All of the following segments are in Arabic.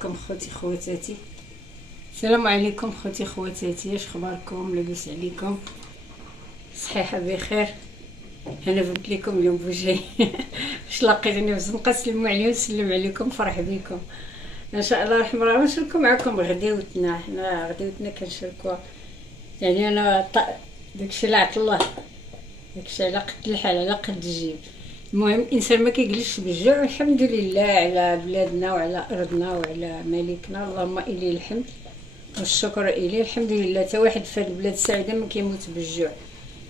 عليكم خوتي خواتاتي. السلام عليكم خوتي خواتاتي، اش اخباركم؟ لاباس عليكم؟ صحيحه بخير. انا فهمت لكم اليوم بوجهي واش لقيتني في الزنقه نسلم عليكم نسلم عليكم فرح بكم ان شاء الله. رحم الله نشاركو معكم غديوتنا. حنا غديوتنا كنشاركوها، يعني انا داكشي اللي عطا الله، داكشي على قد الحال على قد الجيب. المهم الانسان ما كيجلسش بالجوع، والحمد لله على بلادنا وعلى ارضنا وعلى ملكنا، اللهم اليه الحمد والشكر اليه. الحمد لله حتى واحد في هذه البلاد السعيده ما كيموت بالجوع،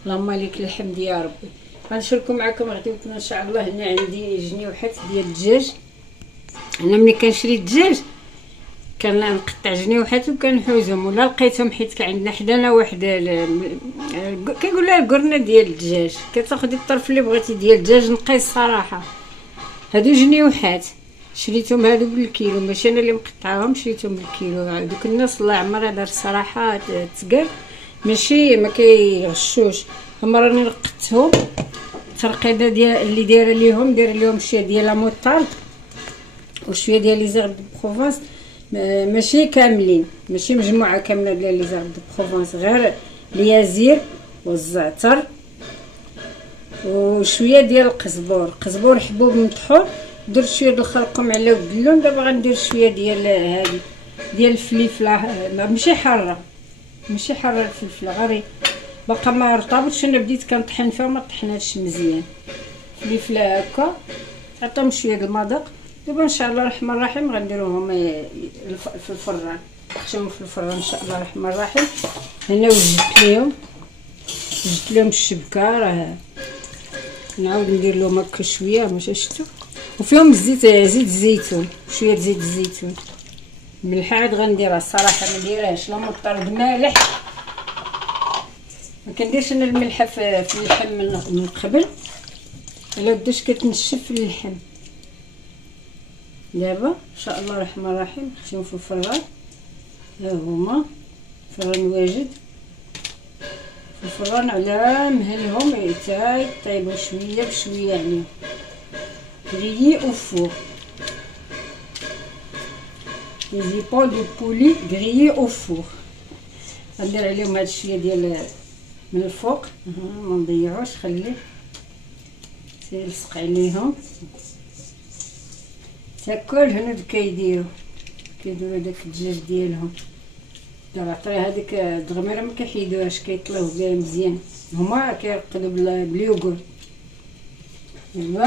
اللهم لك الحمد يا ربي. غنشاركو معكم غديوتنا ان شاء الله. هنا عندي جنيوحات ديال الدجاج. انا ملي كنشري الدجاج كنقطع جنيوحات وكنحوزهم، ولا لقيتهم حيت كان عندنا حدانا واحد كيقول لها القرنه ديال الدجاج، كتاخدي الطرف اللي بغيتي ديال الدجاج نقي. الصراحه هادو جنيوحات شريتهم هادو بالكيلو، ماشي انا اللي مقطعاهم، شريتهم بالكيلو. دوك الناس الله يعمرها دار الصراحه تقال ماشي ما كيغشوش. هما راني لقيتهم الترقيده ديال اللي دايره ليهم، دايره ليهم شويه ديال لا موطال وشويه ديال لي زيغ دو بروفونس، ماشي كاملين، ماشي مجموعه كامله ديال لي زيغ دو بروفونس، غير اليازير والزعتر وشويه ديال القزبور حبوب مطحون. درت شويه ديال الخرقوم على ودلون. دابا غندير شويه ديال هادي ديال الفليفله، ماشي حاره الفلفله، غير باقا ما رطبتش. انا بديت كنطحن فيها وما طحناتش مزيان. فليفله هكا عطاهم شويه د المذاق. دابا ان شاء الله الرحمن الرحيم غنديروهم في الفران، نحشيهم في الفران ان شاء الله الرحمن الرحيم. هنا وجدت لهم الشبكه، راه نعاود ندير لهم هكا شويه باش شفتوا، وفيهم زيت الزيتون، شويه زيت الزيتون. الملح عاد غنديرها الصراحه، ما نديرهاش لا مطرد مالح، ما كنديرش انا الملحه في اللحم من قبل، الا بداش كتنشف اللحم. دابا ان شاء الله الرحمن الرحيم نحطيهم في الفران. ها هما الفران واجد في الفران على مهلهم حتى يطيبوا شويه بشويه، يعني grillé au four. Les épaules de poulet grillées au four. غندير عليهم هاد الشويه ديال من الفوق، ما نضيعوش، خليه تيلصق عليهم. تاكل هنود كيديروا داك الدجاج ديالهم. دابا عطري هذيك الدغميره ما كيحيدوهاش، كيطلعوا بها مزيان. هما كيرقدوا باليوغور. ايوا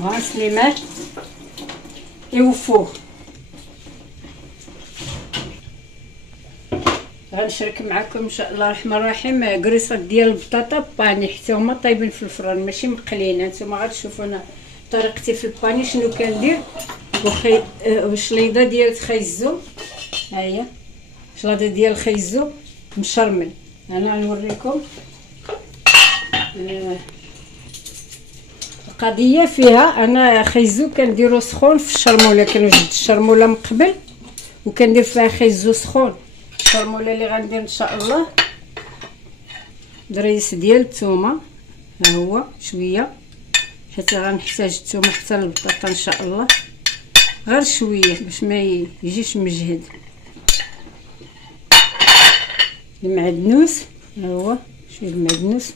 غنسلي et au four. غنشارك معكم ان شاء الله الرحمن الرحيم قريصات ديال البطاطا باني، حتى هما طايبين في الفران ماشي مقليين. هانتوما غتشوفوا انا طريقتي في الباني شنو كندير. وشليضه ديال خيزو، ها هي شلاضه ديال خيزو مشرمل. انا نوريكم القضيه فيها. انا خيزو كنديرو سخون في الشرموله، كنوجد الشرموله من قبل وكندير فيها خيزو سخون. الشرموله اللي غندير ان شاء الله دريس ديال الثومه، ها هو شويه حيت غنحتاج الثومه حتى البطاطا ان شاء الله، غير شويه باش ما يجيش مجهد. المعدنوس، ها هو شويه المعدنوس.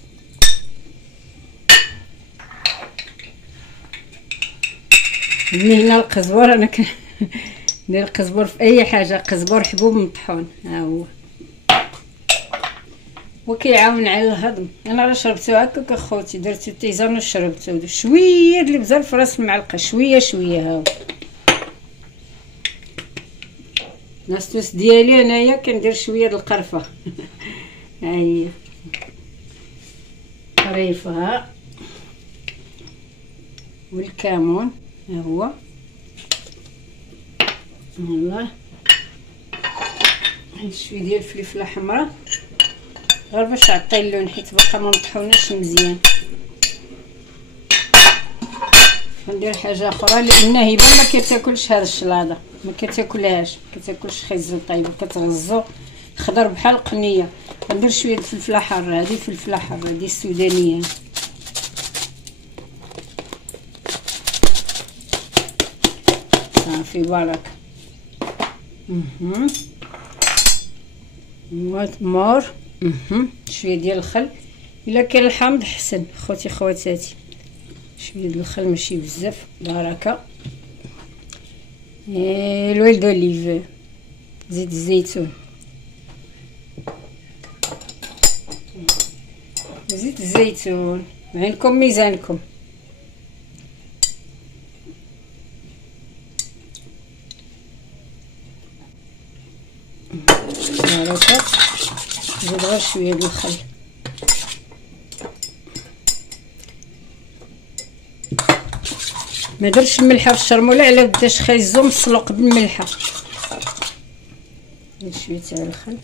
هنا القزبور، انا ندير القزبور في اي حاجه، قزبور حبوب مطحون، ها هو وكيعاون على الهضم. انا راه شربتو هكاك اخوتي، درتو تيزان وشربتو شويه ديال البزار في راس المعلقه، شويه ها هو. ناستوس ديالي انايا كندير شويه د القرفه ها هي قريفه والكمون، ها هو والله. شويه ديال الفلفله حمراء غير باش تعطي اللون، حيت باقا ما مطحوناش مزيان. غندير حاجه اخرى لان هبه ما كتاكلش هاد الشلاضه، ما كتاكلهاش، ما كتاكلش خيزو طيب، كتغزو خضر بحال القنيه. غندير شويه الفلفله حاره، هذه فلفله حاره ديال السودانيه. صافي بركه. مور شويه ديال الخل، الا كان الحامض حسن خوتي خواتاتي، شويه ديال الخل ماشي بزاف بركه. الويل دوليف، زيت الزيتون، زيت الزيتون عينكم ميزانكم. بركه. نزيد غير شويه ديال الخل. ما درتش الملحه في الشرموله على بداش خايزو مسلوق بالملحه. شويه تاع الخل.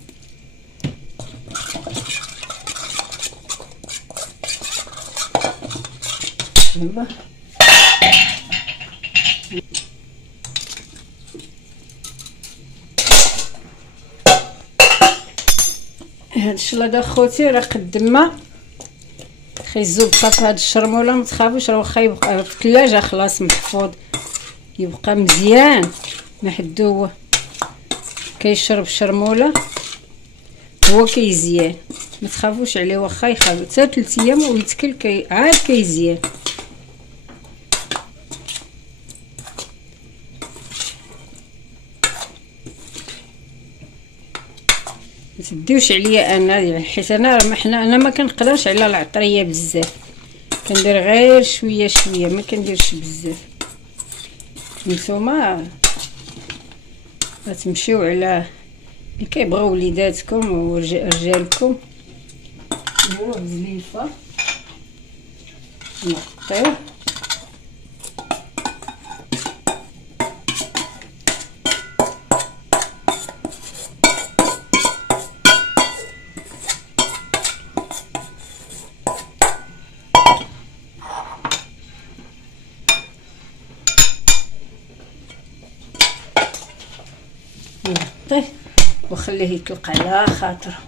دابا هاد الشلاضه خوتي راه قد ما خيزو بقى في هاد الشرموله، ما تخافوش راه واخا يبقى في الثلاجه خلاص محفوظ يبقى مزيان. ما حدو هو كيشرب الشرموله هو كيزيان، ما تخافوش عليه واخا يخاف حتى 3 ايام ويتكل عاد كيزيان. ما تديوش عليا انا حيت انا ما كنقدرش على العطريه بزاف، كندير غير شويه شويه ما كنديرش بزاف. نتوما غتمشيو على اللي كيبغيو وليداتكم ورجالكم. نديرو بزليفه نقطيوه وخليه يطلق على خاطره.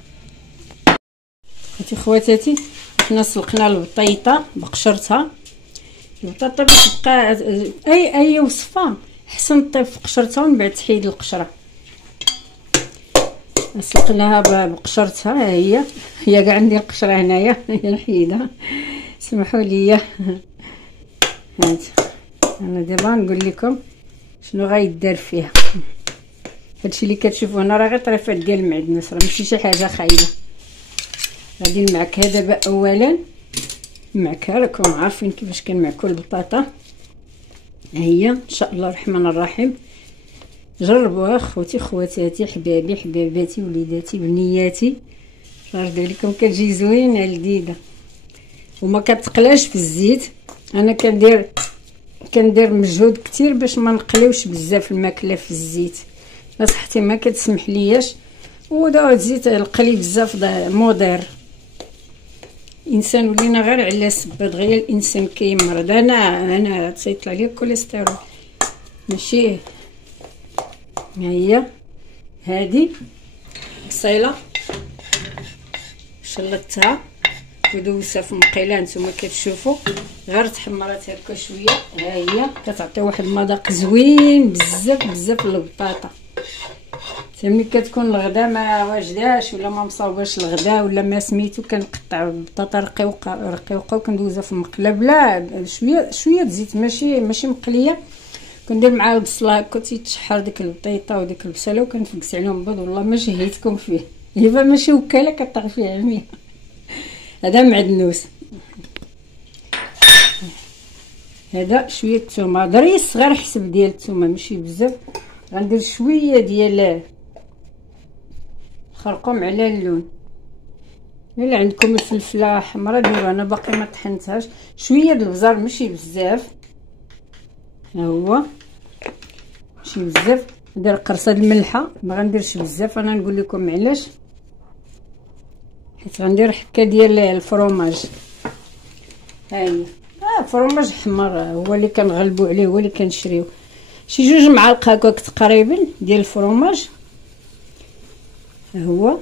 خوتي خواتاتي حنا سلقنا البطيطه بقشرتها. البطاطا باش تبقى اي وصفه حسن طيب في قشرتها ومن بعد تحيد القشره. سلقناها بقشرتها، ها هي كاع عندي القشره هنايا هي نحيدها سمحوا لي. هانت انا دابا نقول لكم شنو غيدار فيها. هادشي اللي كتشوفوا هنا راه غير طريفات ديال المعدنوس، راه ماشي شي حاجه خايبه. غادي نمعكها دابا. اولا نمعكها، راكم عارفين كيفاش كنمعكوا البطاطا. ها هي ان شاء الله الرحمن الرحيم جربوها خوتي خواتاتي حبابي حباباتي وليداتي بنياتي. راه لكم كتجي زوينه لذيذه وما كتقلاش في الزيت. انا كندير مجهود كتير باش ما نقليوش بزاف الماكله في الزيت، لا صحتي ما كتسمح لياش. وداو الزيت القلي بزاف مضر. انسان ولينا غير على السبه دغيا الانسان كيمرض. انا تسيطل عليا الكوليسترول ماشي. ها هي هادي بصيله شلطتها ودوزتها في مقيله. نتوما كتشوفوا غير تحمرات هكا شويه. ها هي كتعطي واحد المذاق زوين بزاف بزاف للبطاطا. ملي كتكون الغدا ما واجداش ولا ما مصاوباش الغدا ولا ما سميتو، كنقطع البطاطا رقيقه وكندوزها في المقله بلا شويه زيت ماشي مقليه. كندير معاها البصله هكا تيتشحر ديك البطيطه وديك البصله وكنفكس عليهم البيض. والله ما شهيتكم فيه، هي ماشي وكاله كطيح فيها عمية. هذا معدنوس. هذا شويه الثومه ضري صغير حسب ديال الثومه ماشي بزاف. غندير شويه ديال خرقوم على اللون. الا عندكم الفلفله حمراء ديروا، انا باقي ما طحنتهاش. شويه د البزار ماشي بزاف، ها هو ماشي بزاف. ندير قرصه د الملحه، ما غنديرش بزاف. انا نقول لكم علاش، حيت غندير حكه ديال الفرomage. ها هي فرomage حمر هو اللي كنغلبوا عليه، هو اللي كنشريو. شي 2 معالق هكاك تقريبا ديال الفرomage. ها هو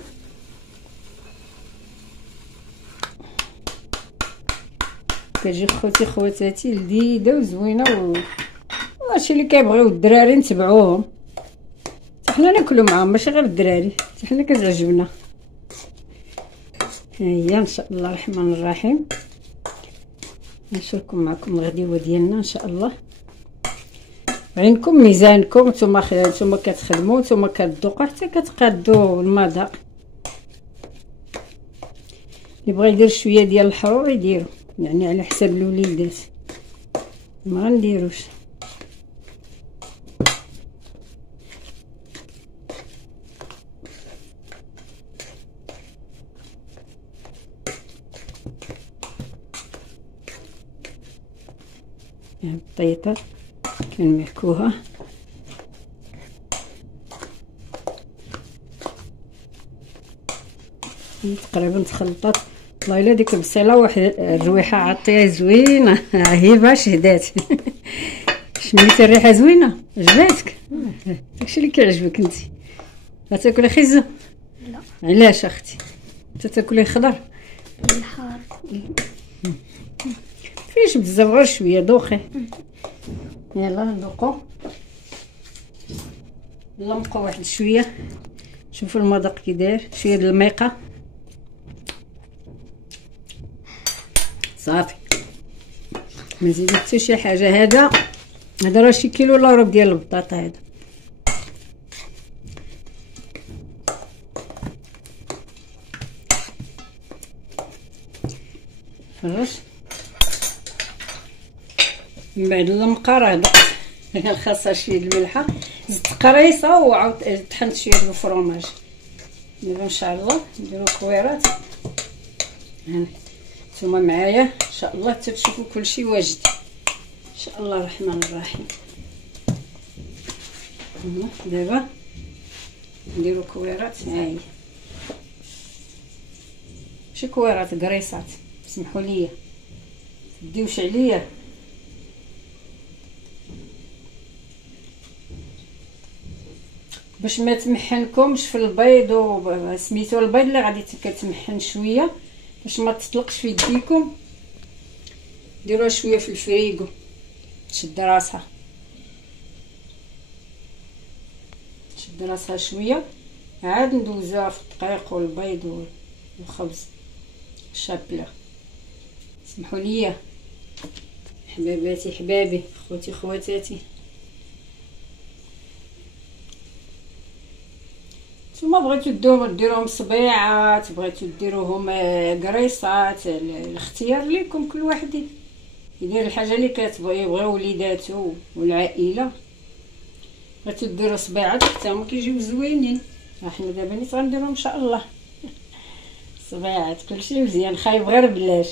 كتجي خوتي خواتاتي لذيذه وزوينه هادشي اللي كيبغيو الدراري نتبعوهم، حنا ناكلو معاهم ماشي غير الدراري، حنا كتعجبنا. ها هي ان شاء الله الرحمن الرحيم نشارككم معكم الغديوه ديالنا ان شاء الله. عينكم ميزانكم، نتوما كتخدموا، نتوما كتذوقوا حتى كتقادوا المذاق. اللي بغى يدير شويه ديال الحرور يديرو، يعني على حساب الوليدات، ما غنديروش. البطيطه كنمحكوها تقريبا تخلطات. والله الا ديك البصيله واحد الرويحه عطيها زوينه هي باش هدات شميتي الريحه زوينه عجباتك؟ داكشي اللي كيعجبك انت. لا تاكلي خيزه؟ لا. علاش اختي؟ انت تاكلي خضر؟ الحار فيش بزاف غير شويه دوخي. يلا ندوقو، نلمقو واحد شويه، شوفوا المذاق كي داير. شويه د الميقه صافي، ما نزيدو حتى شي حاجه. هذا راه شي كيلو الا ربع ديال البطاطا هذا. فرش من بعد المقه راه دقت خاصها شويه د الملحه، زدت قريصه وعاود طحنت شويه د الفرماج. دابا ان شاء الله نديرو كويرات. نتوما معايا ان شاء الله حتى تشوفوا كلشي واجد ان شاء الله الرحمن الرحيم. دابا نديرو كويرات. هاهي ماشي كويرات، قريصات، سمحوا لي تديوش عليا. باش ما تمحنكمش في البيض سميتو البيض اللي غادي كتمحن شويه باش ما تطلقش في يديكم. ديروها شويه في الفريغو تشد راسها، تشد راسها شويه، عاد ندوزوها في الدقيق والبيض والخبز الشابله. سمحوا لي حباباتي حبابي خوتي خواتاتي. نتوما بغيتو ديروهم صبيعات، بغيتو ديروهم قريصات، الاختيار ليكم، كل واحد يدير الحاجه اللي كتبغيو وليداتو والعائله. بغيتو ديروا صبيعات حتى هما كيجيو زوينين. احنا دابا نيت غنديرو ان شاء الله صبيعات، كلشي مزيان، خايب غير بلاش.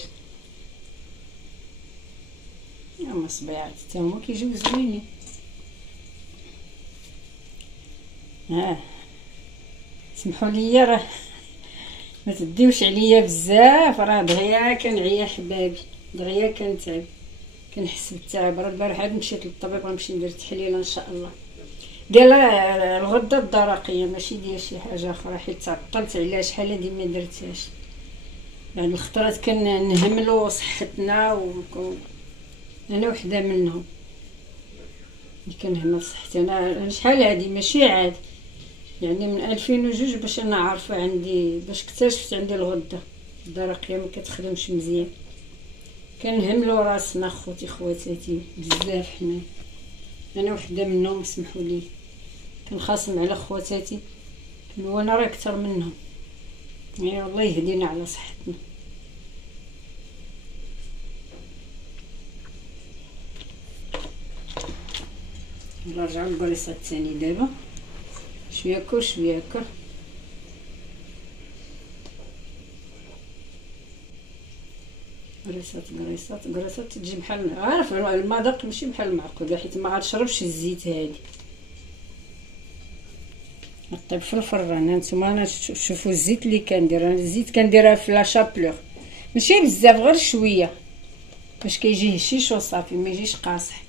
اما صبيعات حتى هما كيجيو زوينين. سمحوا لي راه ما تديوش عليا بزاف، راه دغيا كنعيا حبابي، دغيا كنتعب، كنحس بالتعب. راه البارح عاد مشيت للطبيب غنمشي ندير تحليله ان شاء الله ديال الغده الدرقيه، ماشي ديال شي حاجه اخرى، حيت تعطلت عليها شحال هادي ما درتهاش. يعني الخطرات كنهملوا صحتنا انا وحده منهم اللي كنهمل صحتي. انا شحال هادي ماشي عاد، يعني من 2002 باش انا عارفه عندي، باش اكتشفت عندي الغده الدرقيه ما كتخدمش مزيان. كنهملوا راسنا خوتي خواتاتي بزاف، حنا انا وحده منهم. سمحوا لي كنخاصم على خواتاتي، وانا راه اكثر منهم. يا الله يهدينا على صحتنا. نرجعوا للقريصه الثاني دابا، شويه هكا وشويه هكا. قريصات تجي بحال، عارف المذاق ماشي بحال المعقوده، حيت ما غتشربش الزيت هادي. طيب في الفران. نتوما انا شوفوا الزيت اللي كندير، انا الزيت كنديرها في لا شابلور، ماشي بزاف غير شويه باش كيجي هشيش وصافي، ما يجيش قاصح.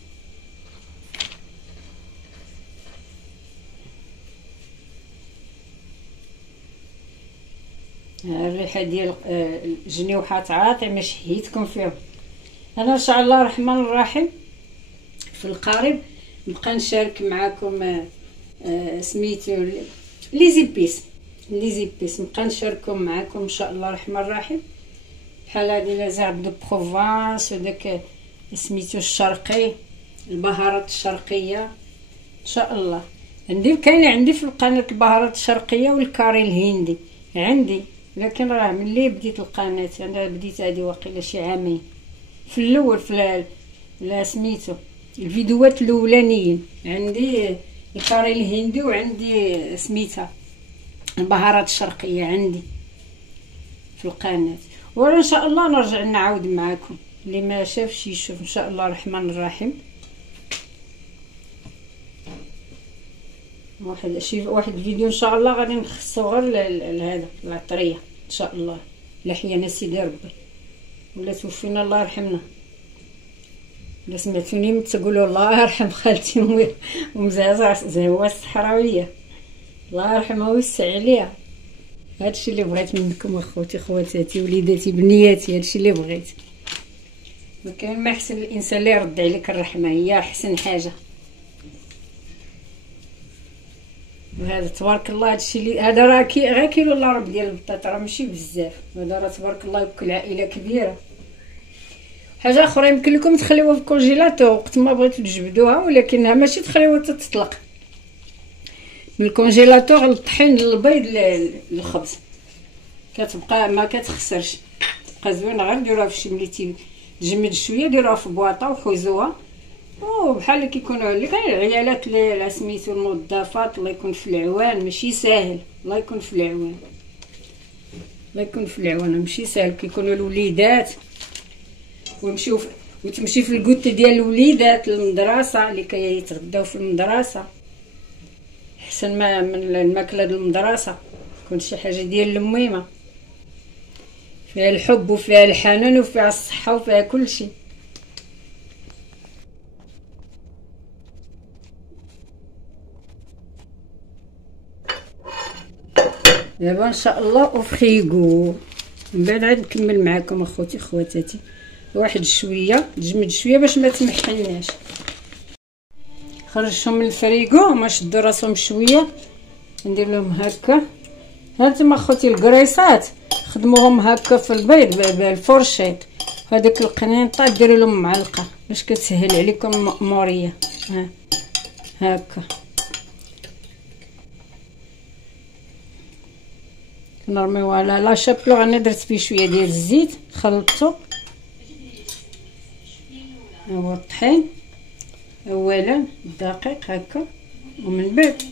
الريحه ديال الجنيوحات عاطي ما شهيتكم فيهم. انا ان شاء الله الرحمن الرحيم في القريب نبقى نشارك معكم سميتو لي زيبيس نبقى نشاركهم معكم ان شاء الله الرحمن الرحيم. بحال هادي لا زعب دو بروفانس وداك سميتو الشرقي، البهارات الشرقيه ان شاء الله. عندي في القناه البهارات الشرقيه والكاري الهندي عندي، لكن راه ملي بديت القناه انا بديت هادي واقيلا شي عامين في الاول في لا سميتو الفيديوهات الاولانيين عندي الكاري الهندي وعندي سميتها البهارات الشرقيه عندي في القناه. وان شاء الله نرجع نعاود معكم، اللي ما شافش يشوف ان شاء الله الرحمن الرحيم. واحد الفيديو ان شاء الله غادي نخصو غير لهذا العطريه ان شاء الله. لا حيانا سيدي ربي ولا توفينا الله يرحمنا. لا سمعتوني تقولوا الله يرحم خالتي ومزازع زهوه الصحراويه الله يرحمها ويوسع عليها. هادشي اللي بغيت منكم اخوتي خواتاتي وليداتي بنياتي، هادشي اللي بغيت. ما كاين ما احسن الانسان اللي يرد عليك الرحمه، هي احسن حاجه. وهذا تبارك الله هادشي اللي هذا راه غير كيلو الا ربع ديال البطاط، راه ماشي بزاف. هذا راه تبارك الله يوكل عائله كبيره. حاجه اخرى يمكن لكم تخليوها في الكونجيلاتور وقت ما بغيتو تجبدوها، ولكنها ماشي تخليوها تطلق من الكونجيلاتور. الطحين للبيض للخبز كتبقى ما كتخسرش، تبقى زوينه. غير ديروها في شي ملي تجمد شويه ديروها في بواطه وخوزوها. بحال اللي كيكونوا اللي كاين العيالات اللي سميتو الموظفات، الله يكون في العوان، ماشي ساهل. الله يكون في العوان، الله يكون في العوان، ماشي ساهل. كيكونوا الوليدات وتمشي في الكوت ديال الوليدات للمدرسه اللي كيتغداو في المدرسه، احسن ما من الماكله ديال المدرسه. تكون شي حاجه ديال الميمه فيها الحب وفيها الحنان وفيها الصحه وفيها كل شيء. دابا ان شاء الله افريغو، من بعد عاد نكمل معكم اخوتي خواتاتي. واحد شويه تجمد شويه باش ما تمحلناش. خرجتهم من الفريغو ما شدوا راسهم شويه، ندير لهم هكا. هانتوما اخوتي الكريسات خدموهم هكا في البيض بالفرشيط. هذاك القنينطه ديروا لهم معلقه باش كتسهل عليكم المأموريه. هكا نرميو على لا شابلو. انا درت فيه شويه ديال الزيت خلطته. هو الطحين اولا الدقيق هكا، ومن بعد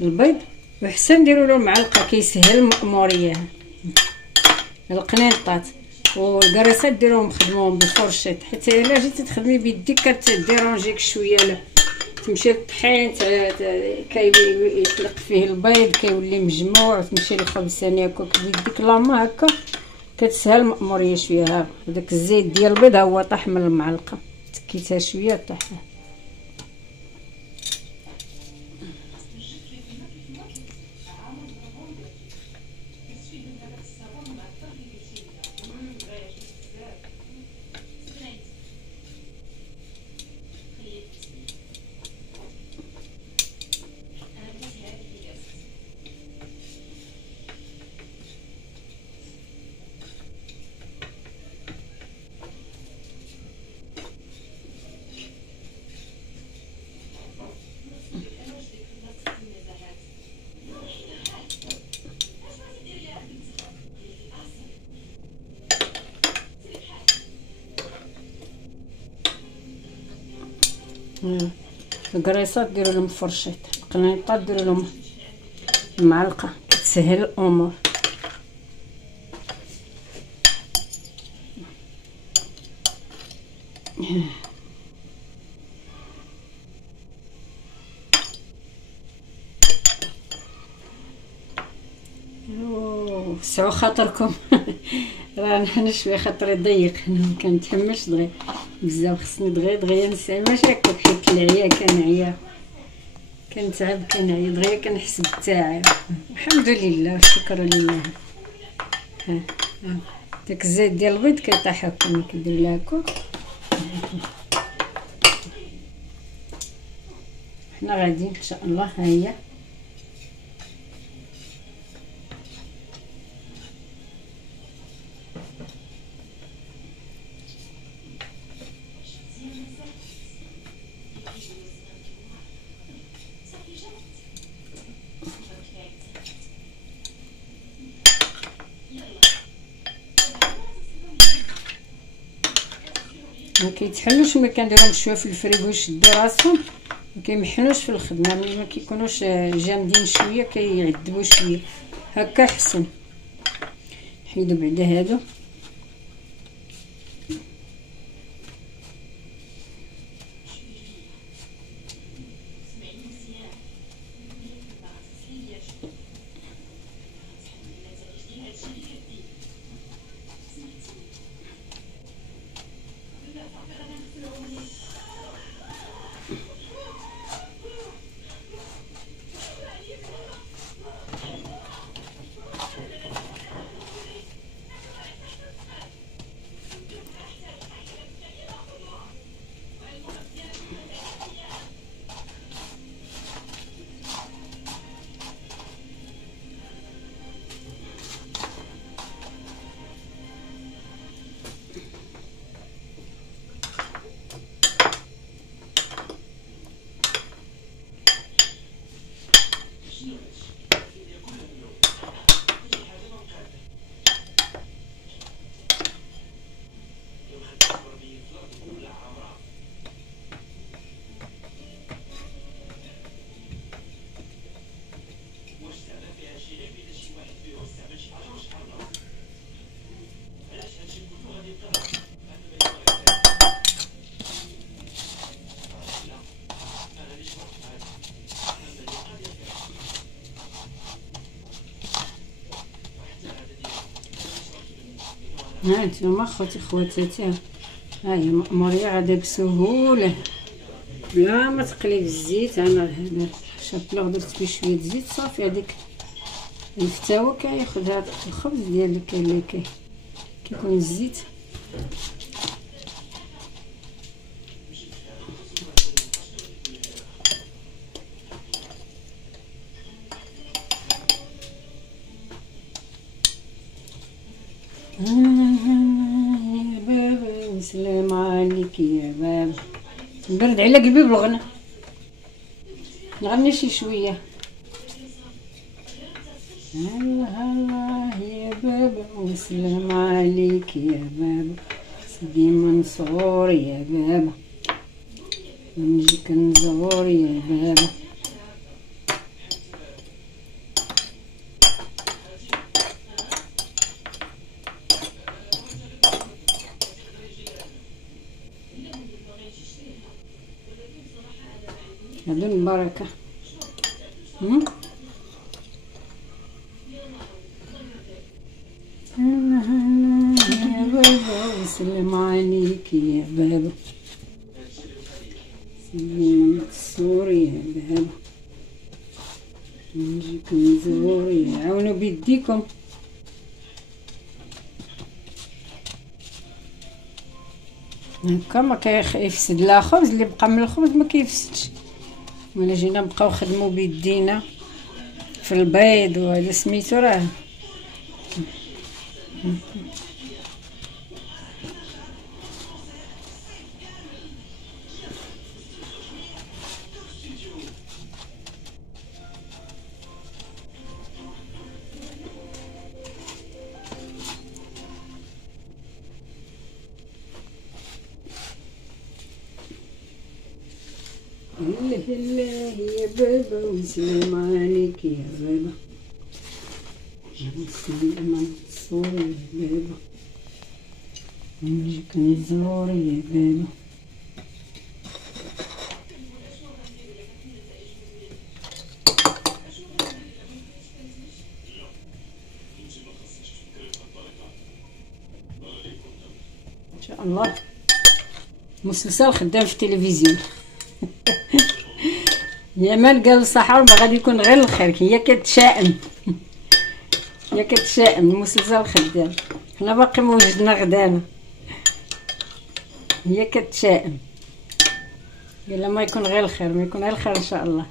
البيض، وحسن نديروا له معلقه كيسهل المأموريه. القنيطات والكريسات ديروهم خدموهم بالفرشيط، حتى الا جيتي تخدمي بيديك كتديرونجيك شويه. تمشي للطحين كيطلق فيه البيض كيولي مجموع، تمشي للخبزاني هكاك بيديك لاما هكا كتسهل المأموريه شويه. ها داك الزيت ديال البيض هو طاح من المعلقه، تكيتها شويه طاح. الكريسات ديروا لهم فرشيط، القنيطات ديروا لهم معلقه كتسهل الامور. سعوا خاطركم. راه نحن شويه خاطري ضيق، انا ما كنتحملش دغيا بزاف، خصني دغيا نسعى. ماشي هكا حيت العيا كنتعب كنعيا دغيا كنحس بالتعب. الحمد لله والشكر لله. ها داك الزيت ديال البيض كيطيح هكا، كندير لها هكا حنا غاديين ان شاء الله. ها هي ما كيتحلوش ملي كنديرهم شويه في الفريغو يشدوا راسهم، ما كيمحنوش في الخدمه. ملي ما كيكونوش جامدين شويه كيعذبوا شويه، هكا احسن. نحيدو بعدا هادو. ها انتما خوتي خواتاتي، ها هي مأمورية غادا بسهولة بلا ما تقلي بالزيت. انا هذا شابلوغ درت فيه شويه زيت صافي. هذيك الفتاوى كياخذ هذا الخبز ديالك اللي كيكون الزيت. يا بابا نسلم عليك يا بابا. نبرد على قلبي بالغنى، نغني شي شويه. الله الله يا بابا ونسلم عليك يا بابا، سيدي منصور يا بابا، نجيك نزور يا بابا. هذا البركة. يا بابا وسلم عليك يا بابا، سيدي منصور يا بابا، نجيك نزور يا عاونوا بيديكم. هكا ما كيفسد لا خبز، اللي بقى من الخبز ما كيفسدش. ولا جينا نبقاو خدمو بيدينا في البيض وهذا سميتو راه الله الله يا بابا ونسلم عليك يا بابا، سيدي منصور يا بابا، نجيك نزور يا بابا. ان شاء الله مسلسل خدام في التلفزيون. يا مال قال الصحر ما غادي يكون غير الخير، هي كتشائم هي كتشائم. المسلسل خدام، حنا باقي موجدنا غدانا، هي كتشائم. قال ما يكون غير الخير، ما يكون غير الخير ان شاء الله.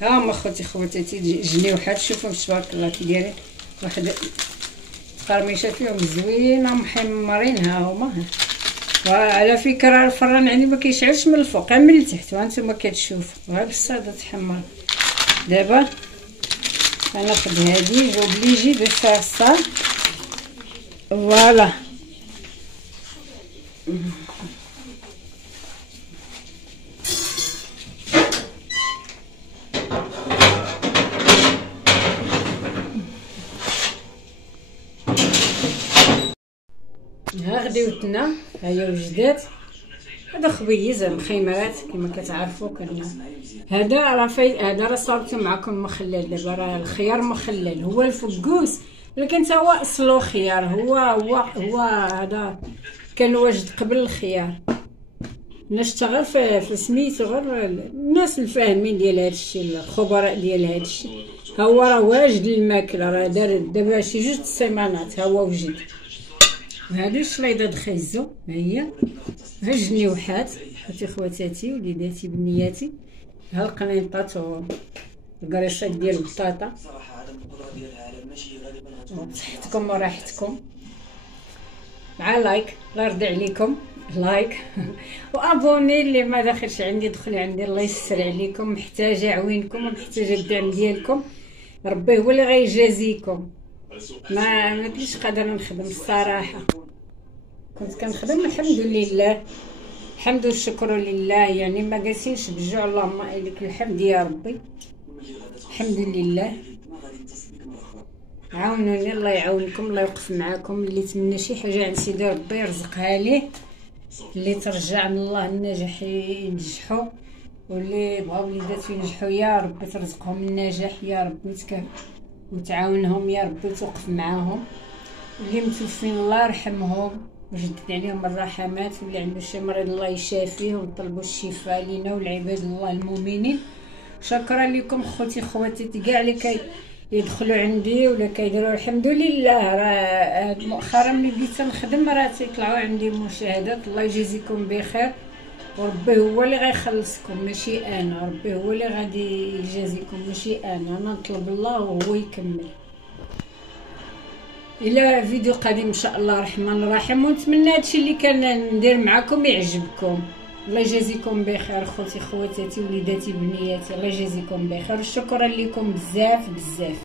ها هما خوتي خواتاتي جنيوحات، شوفوا تبارك الله كي دايرين، واحد قرميشه فيهم زوينه محمرين. ها هما. وعلى فكره الفران عندي ما كيشعلش من الفوق، غير من التحت. وانتم كتشوفوا ها بالصاده تحمر. دابا غناخد هادي جوبليجي دو فار سا. فوالا ها غديوتنا ها هي وجدات. هذا خبيز مخيمرات كما كتعرفوا. هذا راه صابته معكم مخلل. دابا راه الخيار مخلل، هو الفكوس ولكن تا هو اصلو خيار. هو هذا كان واجد قبل الخيار. نشتغل في سميتو غير الناس الفاهمين ديال هذا الشيء، الخبراء ديال هذا الشيء. ها هو راه واجد الماكله، راه دار دابا شي 2 سيمانات ها هو وجد. هادو الشليضه د خيزو ها هي. ها الجنيوحات خوتي خواتاتي وليداتي بنياتي. ها القنيطات والقريشات ديال البطاطا. صحتكم وراحتكم. مع لايك، الله يرضي عليكم لايك وابوني. اللي ما داخلش عندي دخلي عندي، الله يسر عليكم. محتاجه عوينكم ومحتاجه الدعم ديالكم. ربي هو اللي غيجازيكم. ما كنتش قادره نخدم الصراحه. كنت كنخدم الحمد لله، الحمد والشكر لله. يعني ما قاسينش بالجوع، اللهم لك الحمد يا ربي، الحمد لله. عاونوني، الله يعاونكم، الله يوقف معاكم. اللي تمنى شي حاجه عند سيدي ربي يرزقها ليه، اللي ترجع من الله النجاح ينجحوا، واللي بغاو وليداتو ينجحوا يا ربي ترزقهم النجاح يا ربي، وتعاونهم يا ربي وتوقف معاهم. اللي متوفين الله يرحمهم ويجدد عليهم الرحمات، واللي عنده شي مريض الله يشافيه، ونطلبوا الشفاء لينا ولعباد الله المؤمنين. شكرا لكم خوتي خواتاتي كاع اللي يدخلوا عندي ولا كيديروا. الحمد لله راه مؤخرا ملي بديت نخدم راه تيطلعوا عندي مشاهدات. الله يجازيكم بخير، وربي هو اللي غيخلصكم ماشي انا. ربي هو اللي غادي يجازيكم ماشي انا نطلب الله وهو يكمل. الى فيديو قادم ان شاء الله الرحمن الرحيم. ونتمنى هادشي اللي كان ندير معكم يعجبكم. الله يجازيكم بخير خوتي خواتاتي وليداتي بنياتي، الله يجازيكم بخير. شكرا لكم بزاف بزاف.